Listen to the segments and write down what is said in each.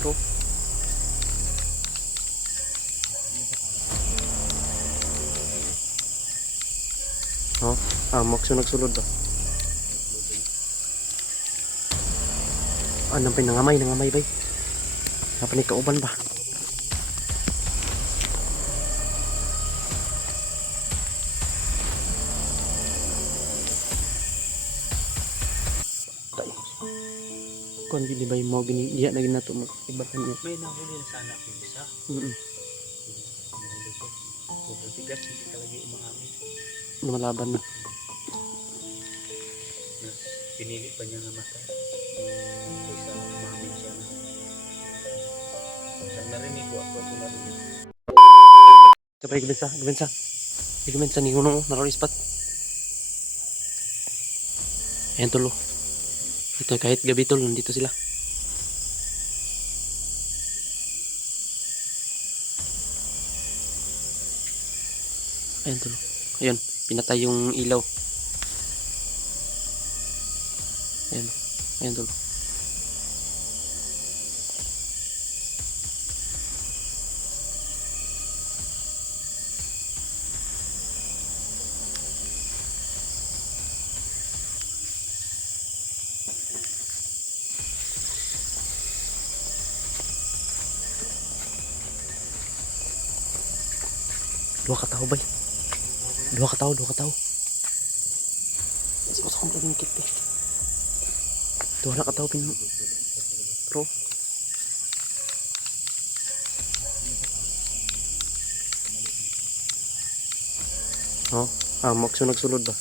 Bro. Oh, amok siya nagsulod ba? Anong nangamay bay. Napa ni kauban ba? Kung gini ba mo gini iya na ginato mo ibatan niya. May nahuli na sana ako isa. Nahuli ko. Sobrang tigas, hindi talaga umaamin. Lumalaban na. Mas pinili pa niya namatay. Kaysa umaamin siya na. Saan narinig ko ako ito narinig. Sabay Gbensa ni Hunong naroon ispat. Ayan tulo. Ito kahit gabi tol nandito sila. Ayan tulo. Ayun, pinatay yung ilaw. Ayan. Ayan tulo. Dua ka tao bay. Dua ka tao. Mas kong piningkit eh. Dua na ka tao pin. Bro. Oh, amok siya nagsulod ba?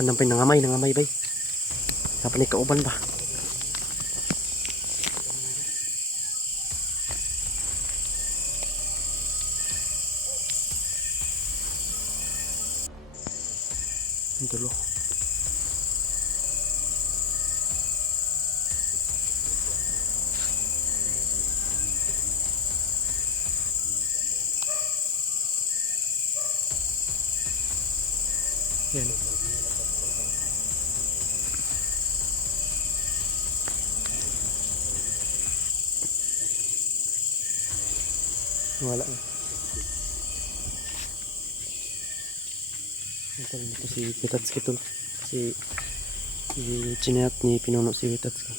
Anong nangamay bay. Napa ni kauban ba? Ang tulo. Yan. Wala na. Ito si Witatsuki tol. Si Chinat ni pinuno si Witatsuki.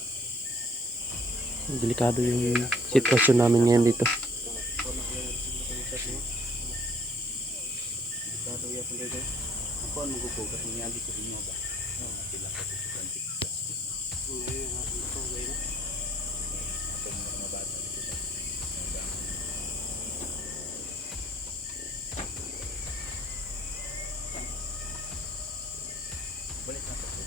Delikado yung sitwasyon namin ngayon dito. Ako ang magugugat ng yagi ko rin ba? Sila ko sa kantik. Ngayon nga, ito ngayon. Ako mga bata dito sa balik na ito.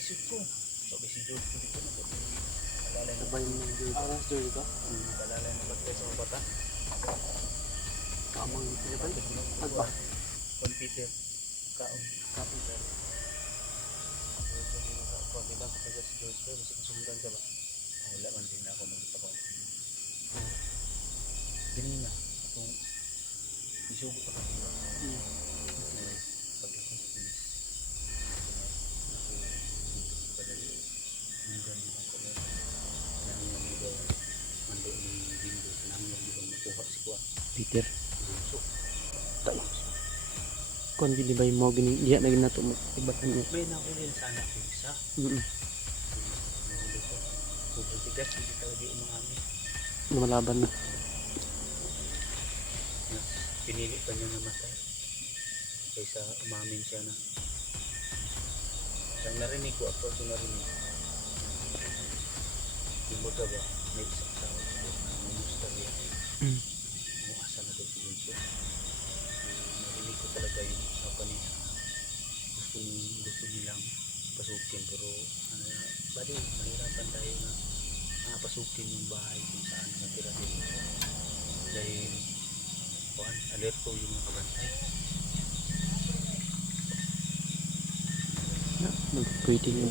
Isip ko. Sabi si George ko dito na ito. Balalay na ba yung George dito? Balalay na ba tayo sa mga bata? Kamang dito ba? Agba? Juan Peter. Kaon. Pero kung diba kapag si George ko, kasi kasundan ka ba? Wala man din ako magpapakon. Ganina, kung isugo ka kasi ba? Pag ako sa pulis, ako dito sa padali, hanggang ako yan. Nang yung iba, mando yung bindo, nang yung iba makuha si Kwa. Peter. So, Tayo. Kung gini ba mo gini iya na ginato mo ibatan niya. may nahuli na sana ako isa. Nahuli ko. Sobrang tigas, hindi talaga umaamin. Lumalaban na. Mas pinili pa niya namatay. Kaysa umamin siya na. Ang narinig ko, ako ito narinig. Yung baga ba, may isang tao ko na mumusta niya. Umuasa na daw si Yunso. Narinig ko talaga yung usapan niya. Gusto nilang pasukin, pero bali, mahirapan tayo na pasukin yung bahay kung saan natira si Yunso. Dahil alerto yung nakabantay. Pwede niyo.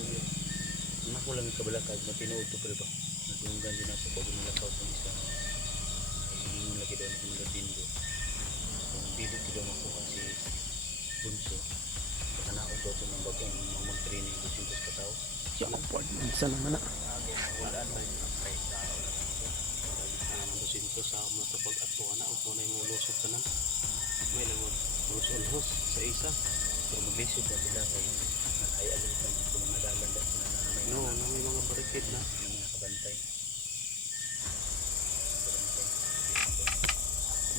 Ang ako lang yung kabalakad na tinuod to pero ba? Nagulunggan din ako pag nilakaw sa isa. Ay, yung lagi daw na kumulad din doon. Kung pilit ko daw makuha si bunso. Baka naog daw ito ng bagong mga mag-training 200 ka tao. Ya ampun, bisa naman na. Wala na yung price na wala na ito. Ang 200 sa mga kapag atuwa na o kung na yung ulusog ka na. May lang ulus-ulus sa isa. So mag-visit na sila kay nag-ay-alitan kung madalan na sila na may mga barricade na mga kabantay.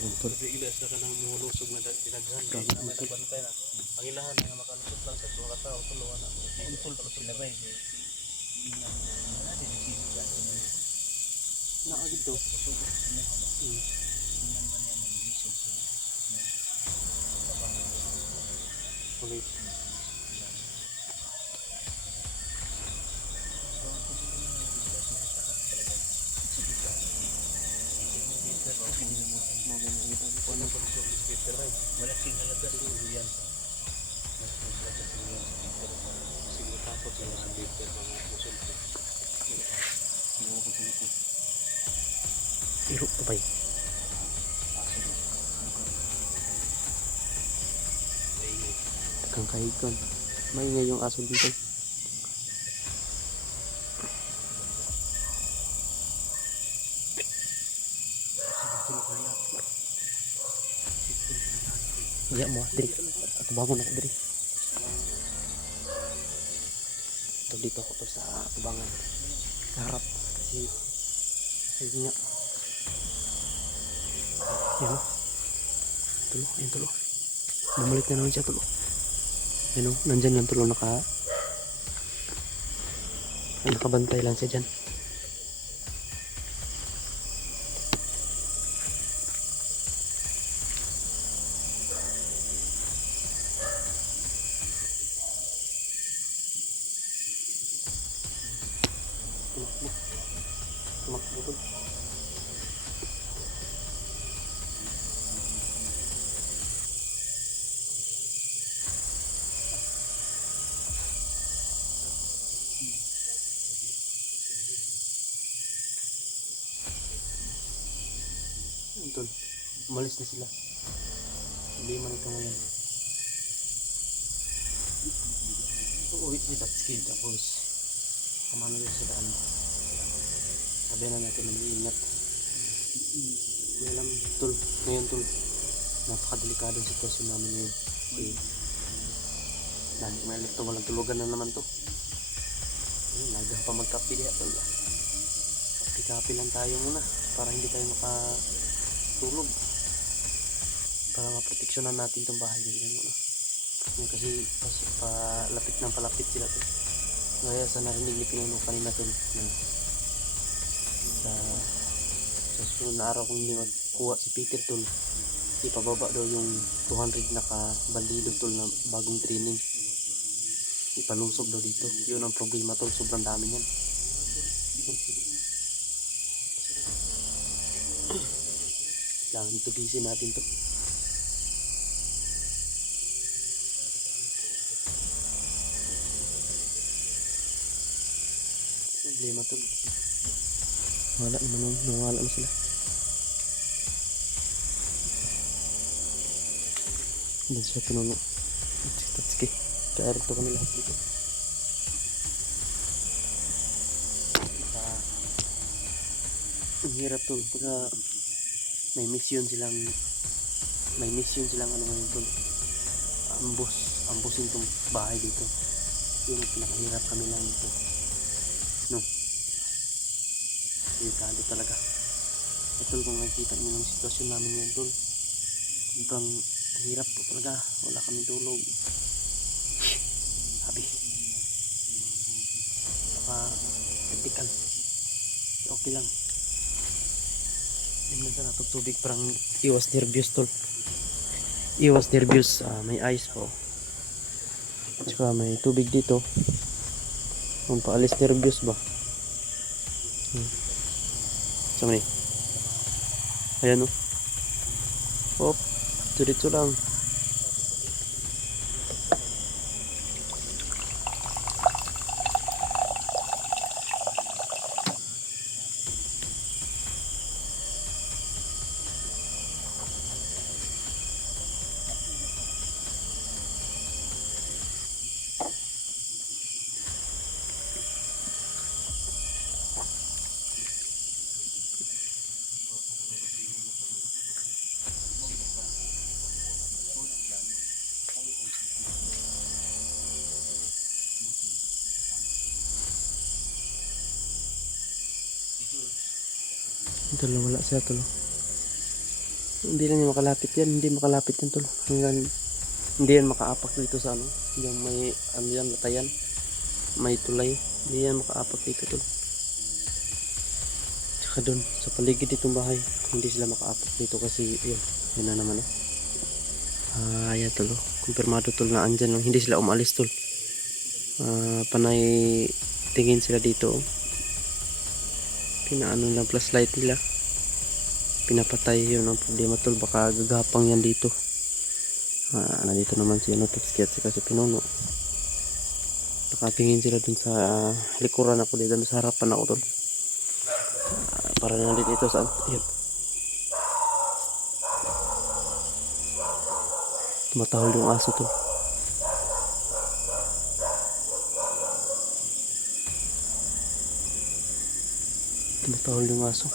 Betul. Hindi ila sa kanang mulusog na dinaghan. Grabe, May betul. nagbantay na. Ang ilahan nga makalusot lang sa suha ka tao. Tuluan na. Untol sila ba? Naagid daw. Okay. Malaking halaga siguro yan sa malaking halaga siguro yan sa Peter. Siguro tapos yung mga Peter mga musulpo. Siguro ko sa likod. Iro pa ba? Takang kahigkon. Maingay yung aso dito. Iya mo, diri. Ako bangon ako diri. Ito dito ako to sa tubangan. Harap kasi ayun nga. Yan o. Tulo, ayun tulo. Bumalik na naman siya tulo. Ayun o, nandyan lang tulo nakabantay lang siya dyan. Tumakbo tol. Tol, umalis na sila. Hindi man ito ngayon. Uuwi kita skid tapos kamano yun sa daan. Sabi na natin na mag-iingat. Hindi alam tol, ngayon tol, napakadelikadong sitwasyon namin ngayon. Dahil may elekto walang tulugan na naman to. Ayun, naga pa magkapi diya tol. Kapi-kapi lang tayo muna para hindi tayo makatulog. Para maproteksyonan natin itong bahay ganyan ano. Kasi palapit ng palapit sila to. Kaya sa narinig ni Pinuno kanina tol na sa susunod na araw kung hindi magkuha si Peter tol, ipababa daw yung 200 na kabandido tol na bagong training. Ipalusog daw dito. Yun ang problema tol, sobrang dami yan. Kailangan tugisin natin to. Problema tol. Nawala na sila. Doon sila Pinuno. Tatski. Kaya rito kami lahat dito. Ang hirap tol. Pagka may mission silang ano ngayon tol. Ambusin tong bahay dito. Yun ang pinakahirap kami lang dito. No. Delikado talaga. Ito kung nakikita nyo ng sitwasyon namin ngayon tol. Sobrang hirap po talaga. Wala kaming tulog. Sabi. Baka critical. Okay lang. Tingnan sa natong tubig parang iwas nervyos tol. Iwas nervyos. May ice po. Tsaka may tubig dito. Ang paalis nervyos ba? Sama ni. Ayan o. Hop. Diretso lang. Tol, wala sila tol. Hindi na niya makalapit yan. Hindi makalapit yan tol. Hanggang hindi yan makaapak dito sa ano. Yung may ano yan, latayan. May tulay. Hindi yan makaapak dito tol. Tsaka doon sa paligid ditong bahay. Hindi sila makaapak dito kasi yun. Yun na naman ayan tol. Kumpirmado tol na andyan lang. Hindi sila umalis tol. Panay tingin sila dito. Pinaano lang flashlight nila. Pinapatay, yun ang problema tol. Baka gagapang yan dito. Nandito naman si ano Topski at si Pinuno. Nakatingin sila dun sa likuran ako dito, sa harapan ako tol. Para nandito ito sa yun. Tumatahol yung aso tol. Tumatahol yung aso.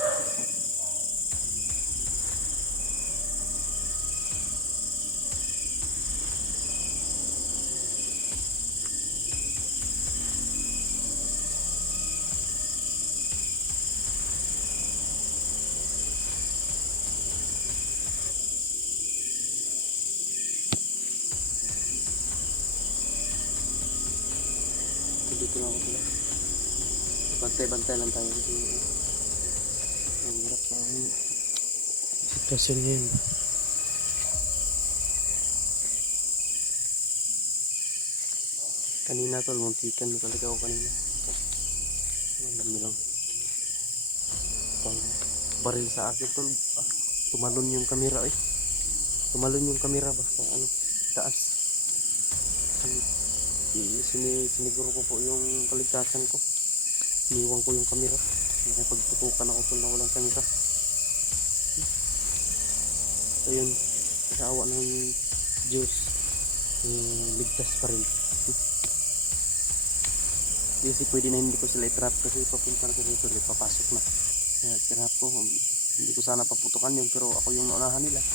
Dito lang ako pala. Bantay-bantay lang tayo kasi ang hirap ng sitwasyon ngayon. Kanina tol, muntikan na talaga ako kanina. Alam niyo lang. Pang baril sa akin tol. Tumalon yung kamera eh. Tumalon yung kamera basta ano, taas. Siniguro ko po yung kaligtasan ko. Iniwan ko yung kamera. Nakipagtutukan ako tol na walang kamera. Ayun, sa awa ng Diyos, ligtas pa rin. Kasi pwede na hindi ko sila itrap kasi papunta na sila dito, papasok na. Tirap ko, hindi ko sana paputukan yun pero ako yung naunahan nila.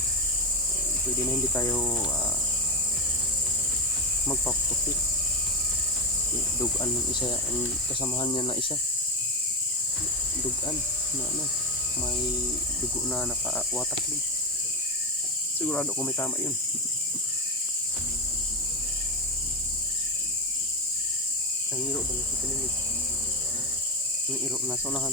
Pwede na hindi tayo magpaputok. Dugaan ng isa, ang kasamahan niya na isa. Dugaan na ano, may dugo na nakawatak din. Sigurado ko may tama yun. Ang iro ba nakita ninyo? Ang iro nasa unahan.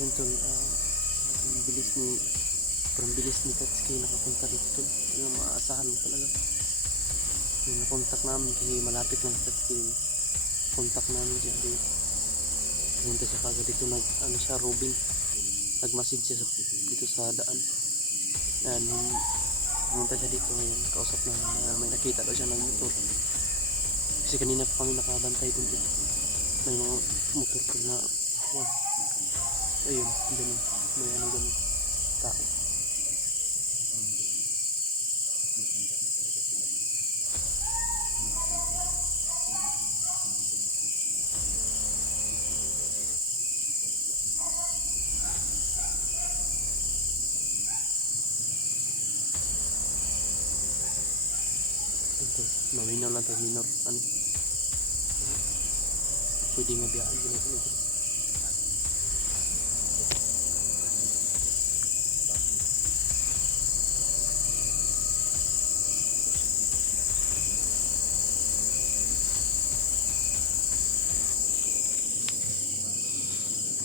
Yun tol, ang bilis ni Tatsuki nakapunta dito tol. Yung maaasahan mo talaga. Yung nakontak namin kasi malapit lang sa Tatsuki. Kontak namin siya dito. Pumunta siya kagad dito, ano siya, roving. Nag-message siya dito sa daan. Nung pumunta siya dito ngayon, kausap na may nakita daw siya ng motor. Kasi kanina pa kami nakabantay dun dito. May mga motor ko na, ayun, ganun. May ano ganun, tao. Ito, maminaw lang ito, minor, ano. Pwede mabiyaan din ito.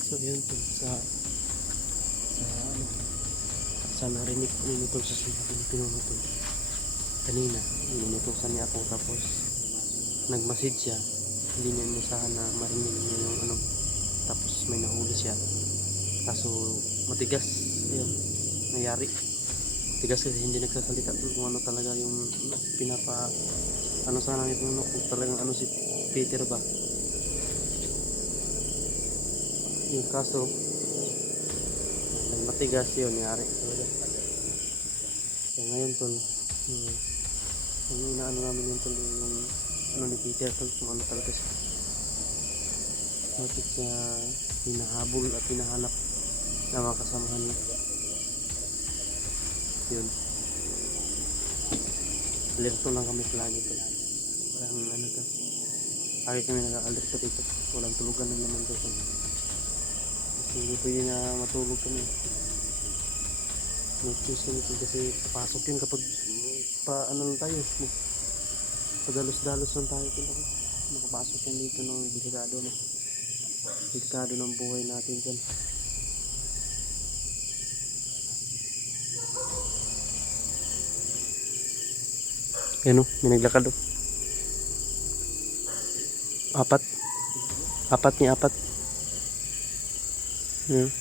So yun po sa narinig ko nito sa sinabi ni Pinuno to. Kanina, inutusan niya ako tapos nag-message siya. Hindi niya inasahan na marinig niya yung ano. Tapos may nahuli siya. Kaso matigas. Ayun, nangyari. Matigas kasi hindi nagsasalita kung ano talaga yung ano sana ni Pinuno kung talagang ano si Peter ba. Yung kaso matigas yun nangyari talaga. Kaya ngayon tol, yung inaano namin yung tol yung ano ni Peter tol kung ano talaga siya. Matik na hinahabol at hinahanap ng mga kasamahan niya. Yun. Alerto lang kami palagi to. Parang ano to. Lagi kami nag-alerto dito. Walang tulugan na naman dito. Kasi hindi pwede na matulog kami. No choice kami to kasi papasok yun kapag ano lang tayo. Padalos-dalos lang tayo dito. Makapasok yan dito ng delikado na. Delikado ng buhay natin dyan. Yan o, may naglakad o. Apat. Apat. Yan.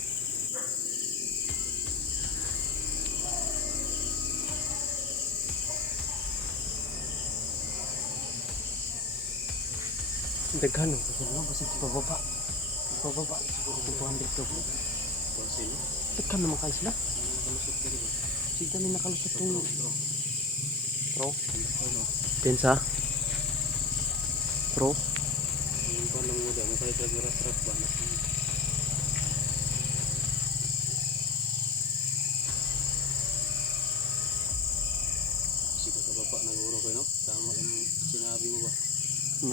Daghan o. Kasi naman, basta pababa. Pababa. Siguro 200 ka po. Daghan naman kayo sila. Sila may nakalusot yung... Pro? Tensa? Pro? Yung palang muda, makaya tayo ba na? Sige sa baba, naguro ko, no? Tama yung sinabi mo ba?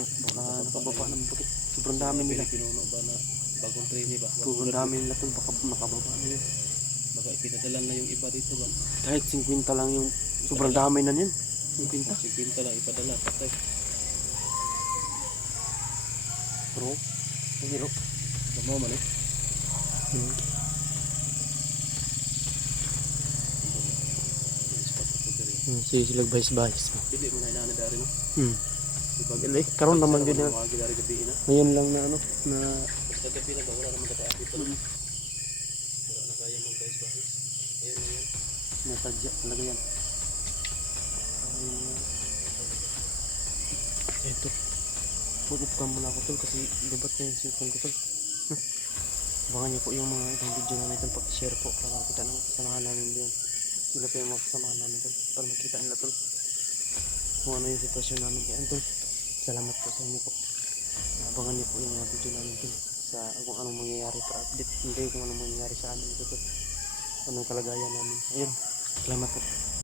Baka nakababa naman bakit sobrang dami nila. Pinuno ba na bagong trainee ba? Sobrang dami nila tol, baka nakababa na yun. Baka ipinadalan na yung iba dito ba? Kahit 50 lang yung sobrang dami na yun. 50? 50 lang ipadala, patay. Pro? Hero? Bamo man eh. Silag bahis-bahis. Pili mo na inana dari no? Dili, karon naman din na. Mga dari gabi na. Ngayon lang na ano, na Basta gabi na ba, wala naman kataapit pa. Wala na kaya mong bahis-bahis. Ayun na yan. natadya talaga yan. Ito. Mag-upcam muna ako tol kasi lubat na yung cellphone ko tol. Abangan niyo po yung mga ibang video namin tol, pag-share po para makita ng kasamahan namin din. Sila po yung mga kasamahan namin tol, para makita nila tol kung ano yung sitwasyon namin. Kaya tol, salamat po sa inyo po. Abangan niyo po yung mga video namin tol sa kung anong mangyayari, para update hindi kung anong mangyayari sa amin ito tol, anong kalagayan namin. Ayun, salamat po.